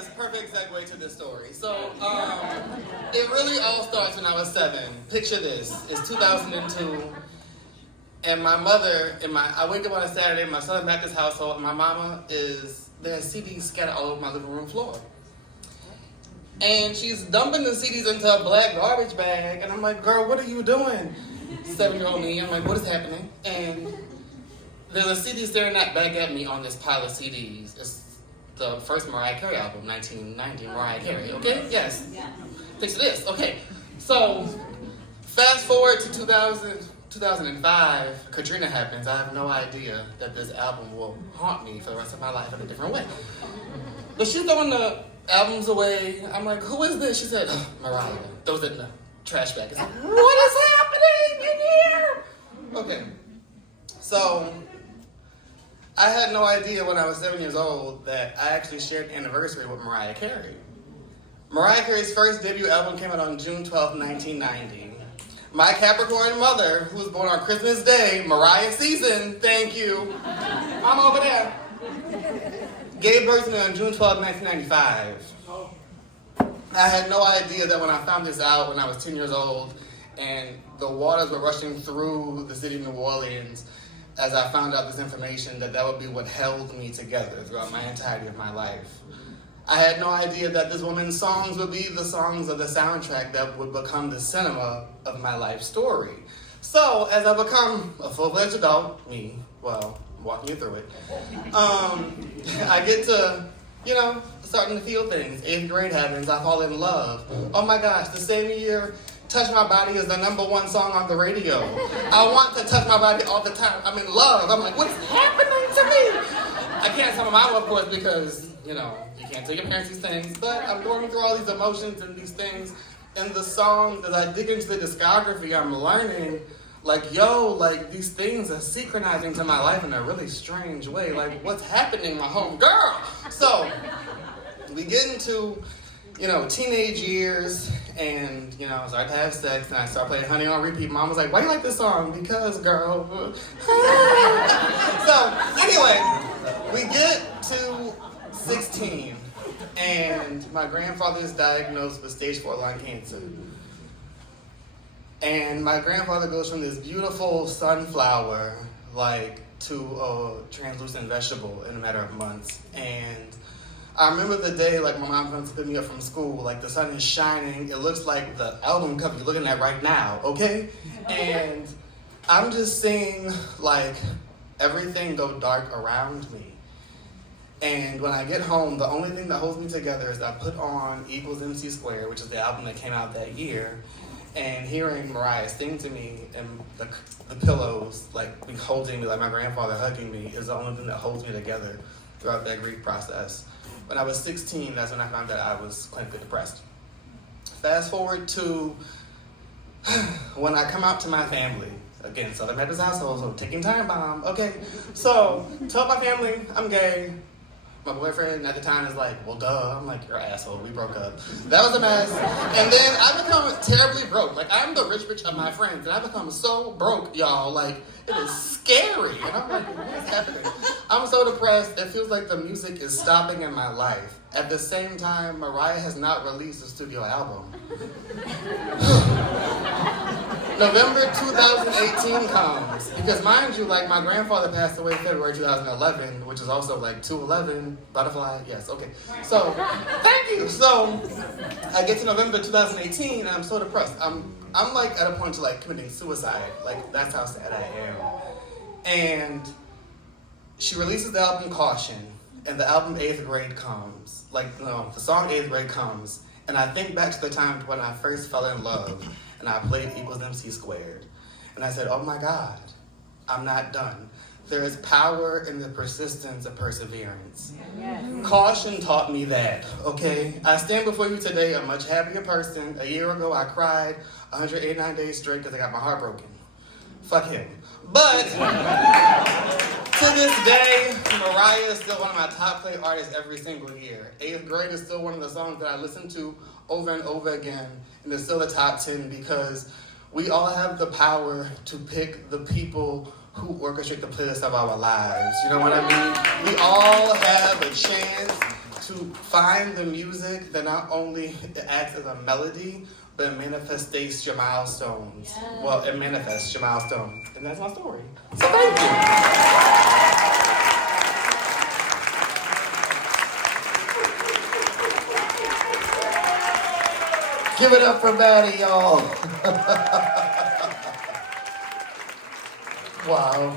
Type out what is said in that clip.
this perfect segue to this story. So, it really all starts when I was 7. Picture this. It's 2002. And my mother, I wake up on a Saturday in my Southern Baptist household, and my mama there's CDs scattered all over my living room floor. And she's dumping the CDs into a black garbage bag, and I'm like, girl, what are you doing? 7-year-old me, I'm like, what is happening? And there's a CD staring back at me on this pile of CDs. It's the first Mariah Carey album, 1990, Mariah Carey, okay? Yes. Picture this, okay. So, fast forward to 2005, Katrina happens. I have no idea that this album will haunt me for the rest of my life in a different way. But she's throwing the albums away. I'm like, who is this? She said, oh, Mariah. Throws it in the trash bag. It's like, what is happening in here? Okay. So, I had no idea when I was 7 years old that I actually shared Anniversary with Mariah Carey. Mariah Carey's first debut album came out on June 12, 1990. My Capricorn mother, who was born on Christmas Day, Mariah season, thank you. I'm over there. Gave birth to me on June 12, 1995. I had no idea that when I found this out when I was 10 years old and the waters were rushing through the city of New Orleans as I found out this information, that would be what held me together throughout my entirety of my life. I had no idea that this woman's songs would be the songs of the soundtrack that would become the cinema of my life story. So, as I become a full-fledged adult, walking you through it, I get to, starting to feel things. 8th grade happens, I fall in love. Oh my gosh, the same year, Touch My Body is the #1 song on the radio. I want to touch my body all the time. I'm in love. I'm like, what's happening to me? I can't tell my mom, of course, because, you can't tell your parents these things, but I'm going through all these emotions and these things. And the songs, as I dig into the discography, I'm learning, these things are synchronizing to my life in a really strange way. Like, what's happening, my home girl? So, we get into, teenage years, and, start to have sex, and I start playing Honey on repeat. Mom was like, why do you like this song? Because, girl. So, anyway, we get to 16, and my grandfather is diagnosed with stage 4 lung cancer. And my grandfather goes from this beautiful sunflower, to a translucent vegetable in a matter of months. And I remember the day, my mom comes to pick me up from school, the sun is shining. It looks like the album cover you're looking at right now, okay? And I'm just seeing, everything go dark around me. And when I get home, the only thing that holds me together is I put on =MC², which is the album that came out that year, and hearing Mariah sing to me and the pillows, holding me, my grandfather hugging me, is the only thing that holds me together throughout that grief process. When I was 16, that's when I found out I was clinically depressed. Fast forward to when I come out to my family. Again, Southern Baptist household, so ticking time bomb. Okay, so tell my family I'm gay. My boyfriend at the time is like, well, duh. I'm like, you're an asshole. We broke up. That was a mess. And then I become terribly broke. I'm the rich bitch of my friends, and I become so broke, y'all. It is scary. And I'm like, what is happening? I'm so depressed. It feels like the music is stopping in my life. At the same time, Mariah has not released a studio album. November 2018 comes, because mind you, my grandfather passed away February 2011, which is also 211, butterfly, yes, okay. So, thank you. So, I get to November 2018, and I'm so depressed. I'm at a point to committing suicide. That's how sad I am. And she releases the album Caution, and the album 8th Grade comes. The song 8th Grade comes, and I think back to the time when I first fell in love, and I played =MC². And I said, oh my God, I'm not done. There is power in the persistence of perseverance. Yes. Caution taught me that, okay? I stand before you today a much happier person. A year ago, I cried 189 days straight because I got my heart broken. Fuck him. But to this day, Mariah is still one of my top play artists every single year. 8th Grade is still one of the songs that I listen to over and over again, and it's still a top 10 because we all have the power to pick the people who orchestrate the playlist of our lives. You know what I mean? We all have a chance to find the music that not only it acts as a melody, but it manifests your milestones. Yes. Well, it manifests your milestones. And that's my story. So thank you. Give it up for Matty, y'all. Wow.